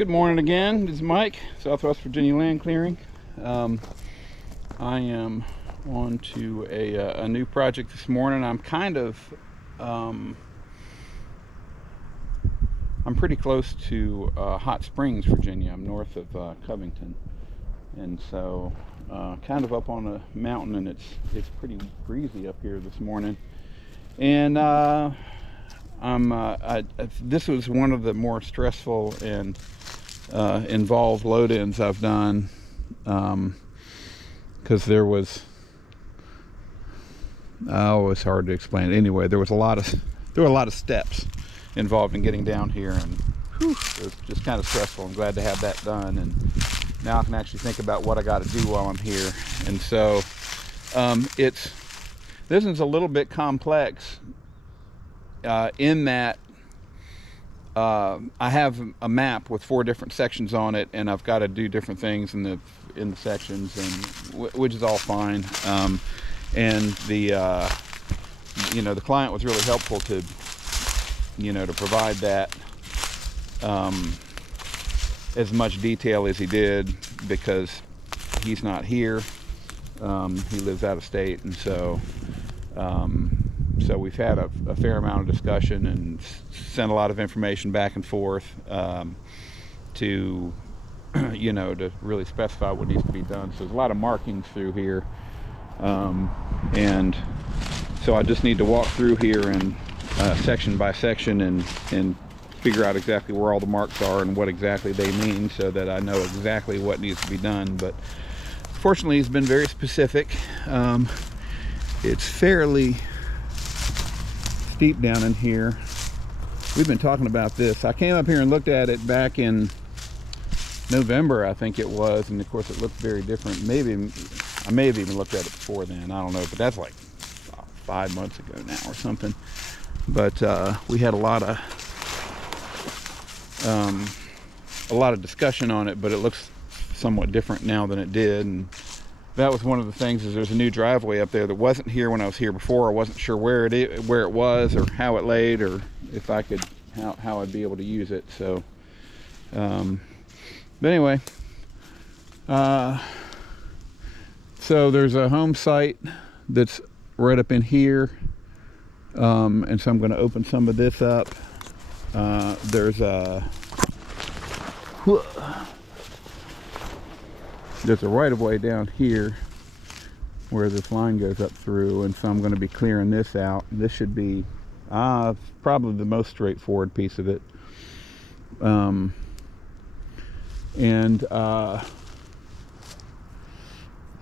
Good morning again. This is Mike, Southwest Virginia Land Clearing. I am on to a new project this morning. I'm pretty close to Hot Springs, Virginia. I'm north of Covington, and so kind of up on a mountain, and it's pretty breezy up here this morning. And this was one of the more stressful and involved load-ins I've done, because there was it's hard to explain. Anyway, there were a lot of steps involved in getting down here, and it was just kind of stressful. I'm glad to have that done, and now I can actually think about what I got to do while I'm here. And so this is a little bit complex in that I have a map with 4 different sections on it, and I've got to do different things in the sections, and which is all fine. And the client was really helpful to provide that as much detail as he did, because he's not here. He lives out of state, and so we've had a fair amount of discussion and sent a lot of information back and forth to really specify what needs to be done. So there's a lot of markings through here, and so I just need to walk through here and section by section and figure out exactly where all the marks are and what exactly they mean, so that I know exactly what needs to be done. But fortunately, he's been very specific. It's fairly steep down in here. We've been talking about this. I came up here and looked at it back in November, I think it was, and of course it looked very different. Maybe I may have even looked at it before then, I don't know, but that's like 5 months ago now or something. But we had a lot of discussion on it, but it looks somewhat different now than it did. And that was one of the things, is there's a new driveway up there that wasn't here when I was here before. I wasn't sure where it was, or how it laid, or if I could, how I'd be able to use it. So but anyway, so there's a home site that's right up in here, and so I'm going to open some of this up. There's a right-of-way down here where this line goes up through, and so I'm going to be clearing this out. This should be probably the most straightforward piece of it.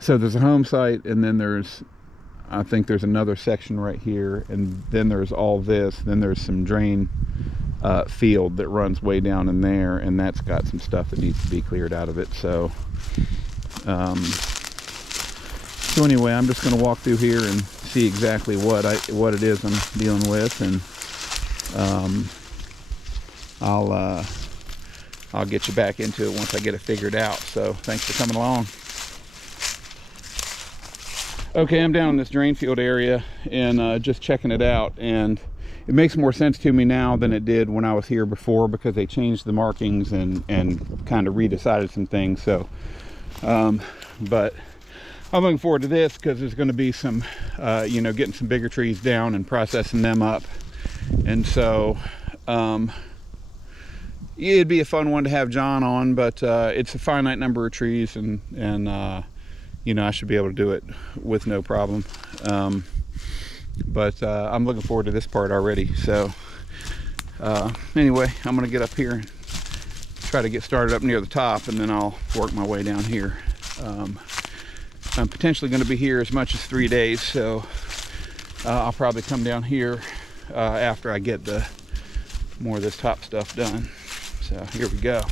So there's a home site, and then I think there's another section right here, and then there's all this. Then there's some drain field that runs way down in there, and that's got some stuff that needs to be cleared out of it. So anyway, I'm just going to walk through here and see exactly what it is I'm dealing with, and I'll get you back into it once I get it figured out. So thanks for coming along. Okay, I'm down in this drain field area and just checking it out, and it makes more sense to me now than it did when I was here before, because they changed the markings and kind of redecided some things. So but I'm looking forward to this, because there's going to be some getting some bigger trees down and processing them up, and so it'd be a fun one to have John on, but it's a finite number of trees, and I should be able to do it with no problem. But I'm looking forward to this part already. So anyway, I'm going to get up here and try to get started up near the top, and then I'll work my way down here. I'm potentially going to be here as much as 3 days, so I'll probably come down here after I get more of this top stuff done. So here we go.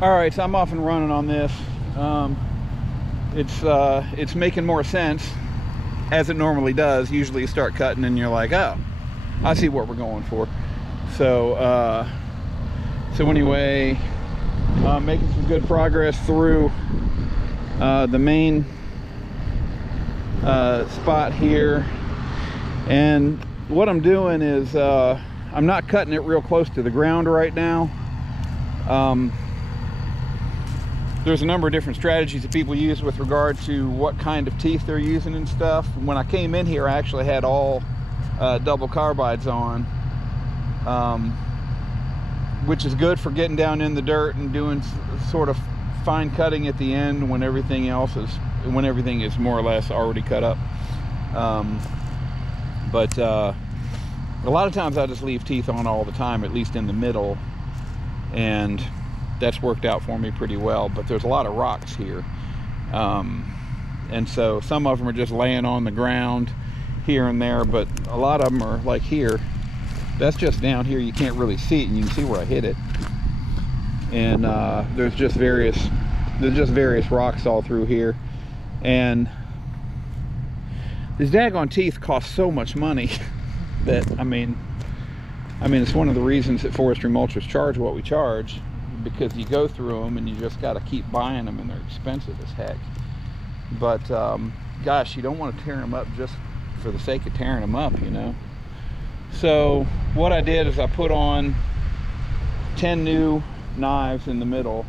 All right, so I'm off and running on this. It's making more sense, as it normally does. Usually you start cutting and you're like, oh, I see what we're going for. So anyway, making some good progress through the main spot here. And what I'm doing is I'm not cutting it real close to the ground right now. There's a number of different strategies that people use with regard to what kind of teeth they're using and stuff. When I came in here, I actually had all double carbides on, which is good for getting down in the dirt and doing sort of fine cutting at the end when everything is more or less already cut up. But a lot of times I just leave teeth on all the time, at least in the middle, and that's worked out for me pretty well. But there's a lot of rocks here, and so some of them are just laying on the ground here and there, but a lot of them are like here. That's just down here, you can't really see it, and you can see where I hit it. And there's just various rocks all through here. And these daggone teeth cost so much money that I mean it's one of the reasons that forestry mulchers charge what we charge, because you go through them and you just got to keep buying them, and they're expensive as heck. But gosh, you don't want to tear them up just for the sake of tearing them up, you know. So what I did is I put on 10 new knives in the middle,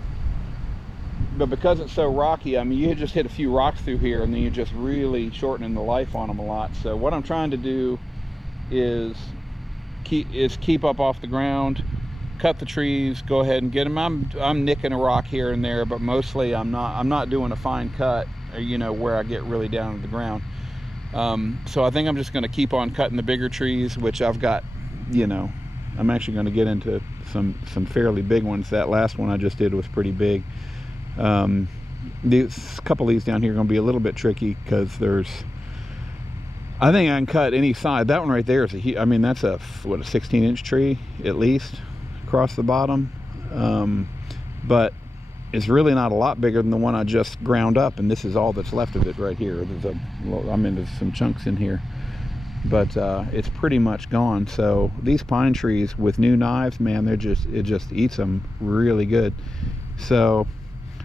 but because it's so rocky, I mean, you just hit a few rocks through here and then you're just really shortening the life on them a lot. So what I'm trying to do is keep up off the ground, cut the trees, go ahead and get them. I'm nicking a rock here and there, but mostly I'm not doing a fine cut, you know, where I get really down to the ground. So I think I'm just going to keep on cutting the bigger trees, which I've got, you know, I'm actually going to get into some fairly big ones. That last one I just did was pretty big. These couple of these down here are going to be a little bit tricky, because I think I can cut any side. That one right there is I mean, that's a 16-inch tree at least across the bottom, but it's really not a lot bigger than the one I just ground up, and this is all that's left of it right here. I'm into some chunks in here, but it's pretty much gone. So these pine trees with new knives, man, it just eats them really good. So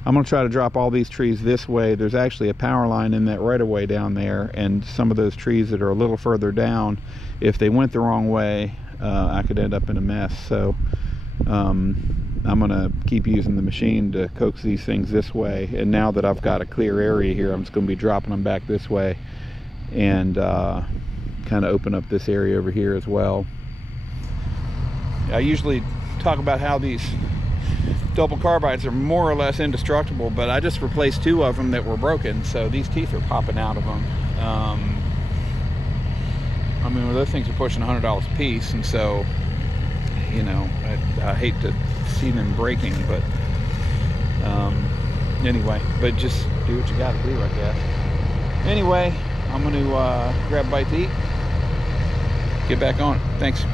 I'm gonna try to drop all these trees this way. There's actually a power line in that right of way down there, and some of those trees that are a little further down, if they went the wrong way, I could end up in a mess. So I'm gonna keep using the machine to coax these things this way, and now that I've got a clear area here, I'm just gonna be dropping them back this way, and kind of open up this area over here as well. I usually talk about how these double carbides are more or less indestructible, but I just replaced 2 of them that were broken, so these teeth are popping out of them. I mean, those things are pushing $100 a piece, and so, you know, I hate to see them breaking, but anyway, but just do what you gotta do, I guess. Anyway, I'm gonna grab a bite to eat, get back on it. Thanks.